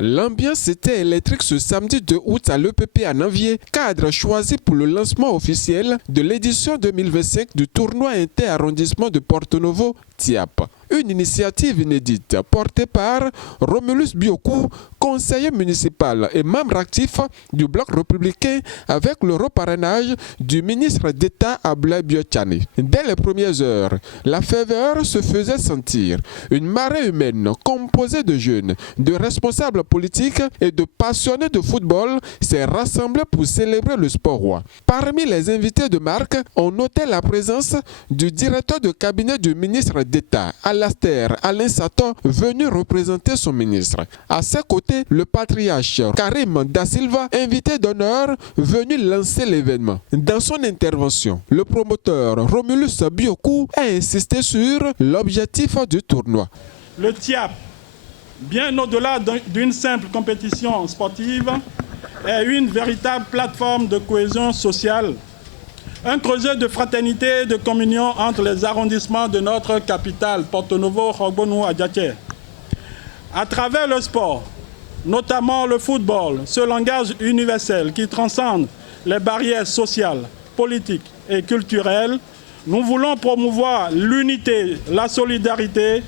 L'ambiance était électrique ce samedi 2 août à l'EPP à Nanvier, cadre choisi pour le lancement officiel de l'édition 2025 du tournoi inter-arrondissement de Porto Novo, TIAP. Une initiative inédite portée par Romulus Biokou, conseiller municipal et membre actif du bloc républicain avec le reparrainage du ministre d'État Ablaye Biotchane. Dès les premières heures, la ferveur se faisait sentir. Une marée humaine composée de jeunes, de responsables politiques et de passionnés de football s'est rassemblée pour célébrer le sport roi. Parmi les invités de marque, on notait la présence du directeur de cabinet du ministre d'État, Alastair Alain Sato, venu représenter son ministre. À ses côtés, le patriarche Karim Da Silva, invité d'honneur, venu lancer l'événement. Dans son intervention, le promoteur Romulus Biokou a insisté sur l'objectif du tournoi. Le TIAP, bien au-delà d'une simple compétition sportive, est une véritable plateforme de cohésion sociale. Un creuset de fraternité et de communion entre les arrondissements de notre capitale, Porto Novo, Rogbonu, Adjaké. À travers le sport, notamment le football, ce langage universel qui transcende les barrières sociales, politiques et culturelles, nous voulons promouvoir l'unité, la solidarité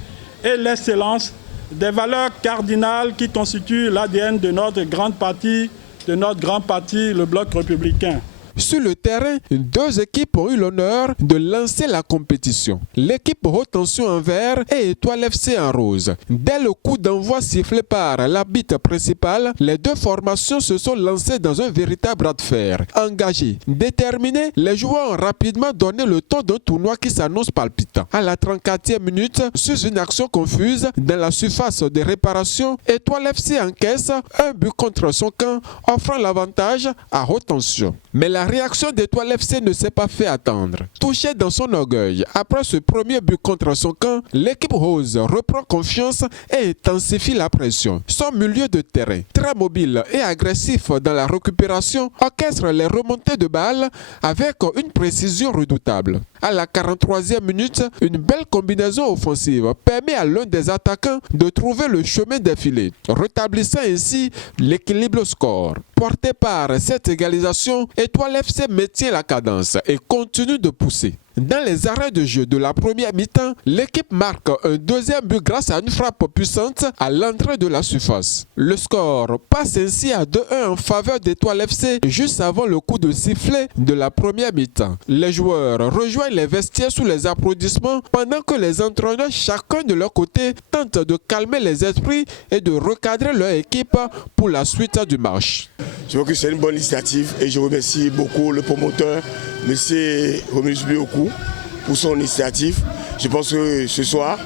et l'excellence des valeurs cardinales qui constituent l'ADN de notre grand parti, le Bloc républicain. Sur le terrain, deux équipes ont eu l'honneur de lancer la compétition. L'équipe haute tension en vert et Étoile FC en rose. Dès le coup d'envoi sifflé par l'arbitre principal, les deux formations se sont lancées dans un véritable bras de fer. Engagés, déterminés, les joueurs ont rapidement donné le ton d'un tournoi qui s'annonce palpitant. À la 34e minute, sous une action confuse, dans la surface de réparation, Étoile FC encaisse un but contre son camp, offrant l'avantage à haute tension. Mais la réaction d'Étoile FC ne s'est pas fait attendre. Touché dans son orgueil, après ce premier but contre son camp, l'équipe rose reprend confiance et intensifie la pression. Son milieu de terrain, très mobile et agressif dans la récupération, orchestre les remontées de balles avec une précision redoutable. À la 43e minute, une belle combinaison offensive permet à l'un des attaquants de trouver le chemin défilé, rétablissant ainsi l'équilibre au score. Porté par cette égalisation, Étoile FC maintient la cadence et continue de pousser. Dans les arrêts de jeu de la première mi-temps, l'équipe marque un deuxième but grâce à une frappe puissante à l'entrée de la surface. Le score passe ainsi à 2-1 en faveur d'Étoile FC juste avant le coup de sifflet de la première mi-temps. Les joueurs rejoignent les vestiaires sous les applaudissements pendant que les entraîneurs, chacun de leur côté, tentent de calmer les esprits et de recadrer leur équipe pour la suite du match. Je vois que c'est une bonne initiative et je remercie beaucoup le promoteur, M. Romulus Biokou, pour son initiative. Je pense que ce soir,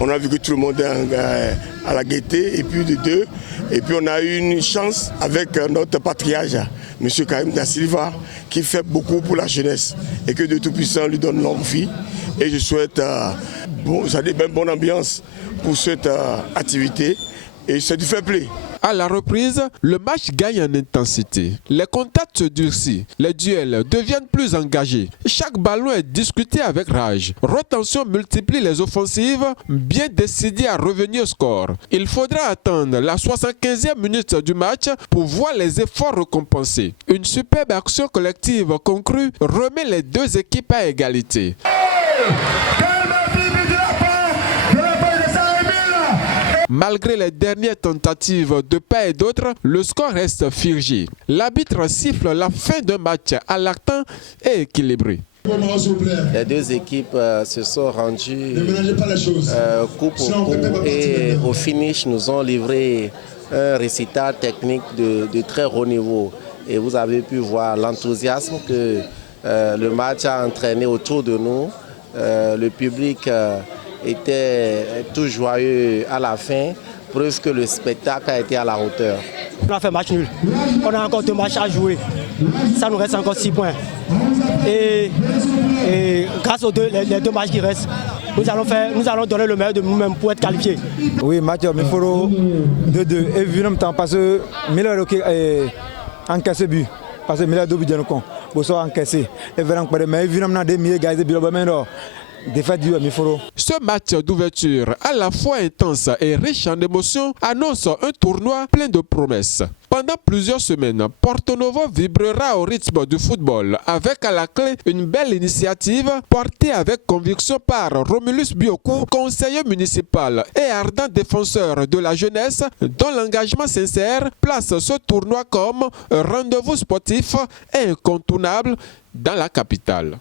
on a vu que tout le monde est à la gaieté et puis de deux. Et puis on a eu une chance avec notre patriarche, M. Karim Da Silva, qui fait beaucoup pour la jeunesse et que de Tout-Puissant lui donne longue vie. Et je souhaite une bonne ambiance pour cette activité et c'est du fair play. À la reprise, le match gagne en intensité. Les contacts se durcissent, les duels deviennent plus engagés. Chaque ballon est discuté avec rage. Retention multiplie les offensives, bien décidées à revenir au score. Il faudra attendre la 75e minute du match pour voir les efforts récompensés. Une superbe action collective congrue remet les deux équipes à égalité. Malgré les dernières tentatives de part et d'autre, le score reste figé. L'arbitre siffle la fin d'un match haletant et équilibré. Les deux équipes se sont rendues coup pour coup et au finish nous ont livré un récital technique de très haut niveau. Et vous avez pu voir l'enthousiasme que le match a entraîné autour de nous. Le public était tout joyeux à la fin, preuve que le spectacle a été à la hauteur. On a fait match nul. On a encore 2 matchs à jouer. Ça nous reste encore 6 points. Et grâce aux les 2 matchs qui restent, nous allons donner le meilleur de nous-mêmes pour être qualifiés. Oui, match Miforo 2-2. Et vu le temps, parce que Miller a encaissé but. Parce que Miller a 2 buts de nous. Bon, ça a encaissé. Et vraiment, mais vu le temps, des milliers de gars, défaite du Miforo. Ce match d'ouverture, à la fois intense et riche en émotions, annonce un tournoi plein de promesses. Pendant plusieurs semaines, Porto Novo vibrera au rythme du football avec à la clé une belle initiative portée avec conviction par Romulus Bioku, conseiller municipal et ardent défenseur de la jeunesse dont l'engagement sincère place ce tournoi comme un rendez-vous sportif et incontournable dans la capitale.